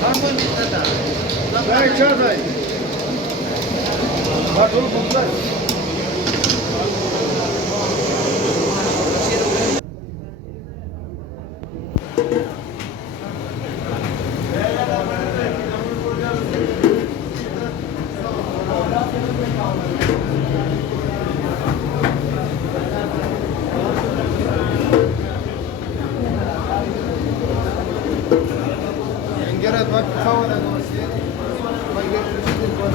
Dai, ce dai? Batul kumda. Engerat bak kavana dolayı. Bak getirdik bu.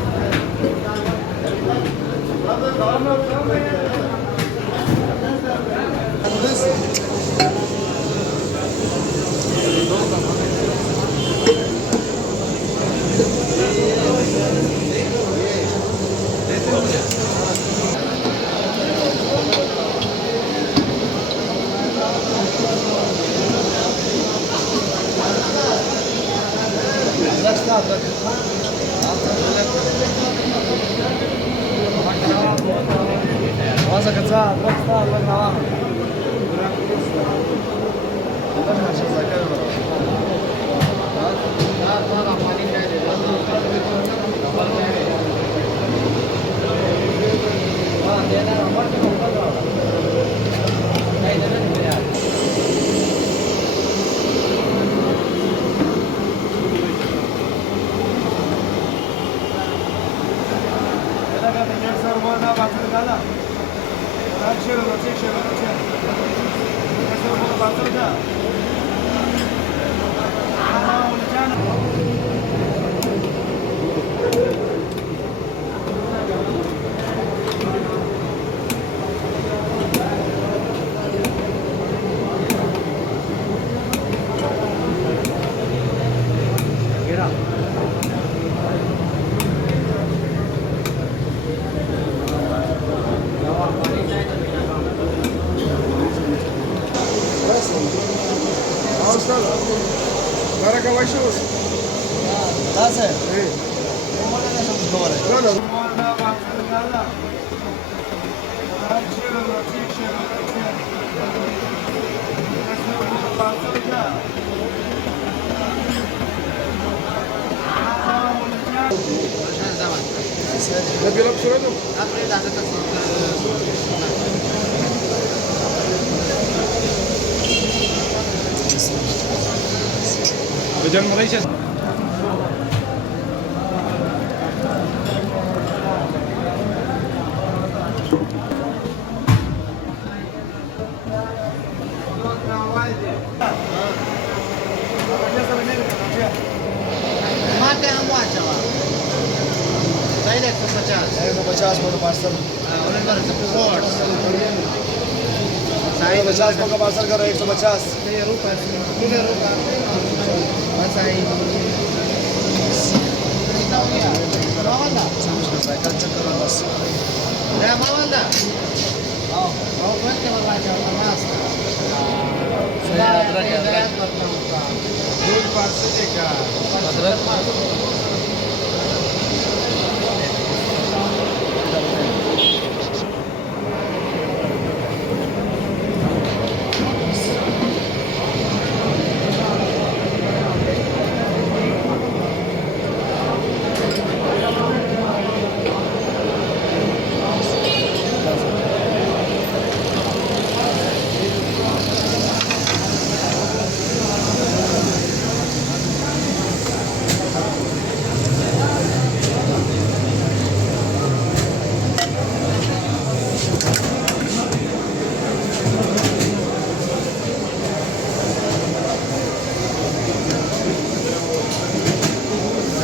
Ваза каца, дракста, вагнала. Даже наша закарва. Да, पानी चाहिए दे। हाँ, देना हमारे को ऊपर जाओ। नहीं देना नहीं यार। Kita kan minyak serbuana bakal kala. Çek çek. Nasıl bunu basıldı? Aa, olacağını. Gera. Baraka başı olsun. Nasıl? İyi. Doğru. Ne bir soralım. Hocam burayı çek. Mate am watch-ava. Direct to 50. 150 को पार्सल उन्हें कर सकते हो और 150 को पार्सल करो 150 ये रुपए कितने रुपए बस आई कितना हो गया मावंदा साइकिल चेक करो बस ya मावंदा आओ आओ मत के बात है नास सुना अदरक दूध पार्सल देगा अदरक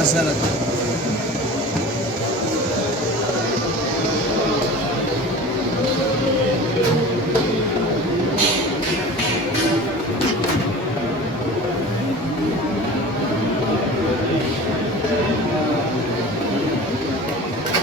Nasıl?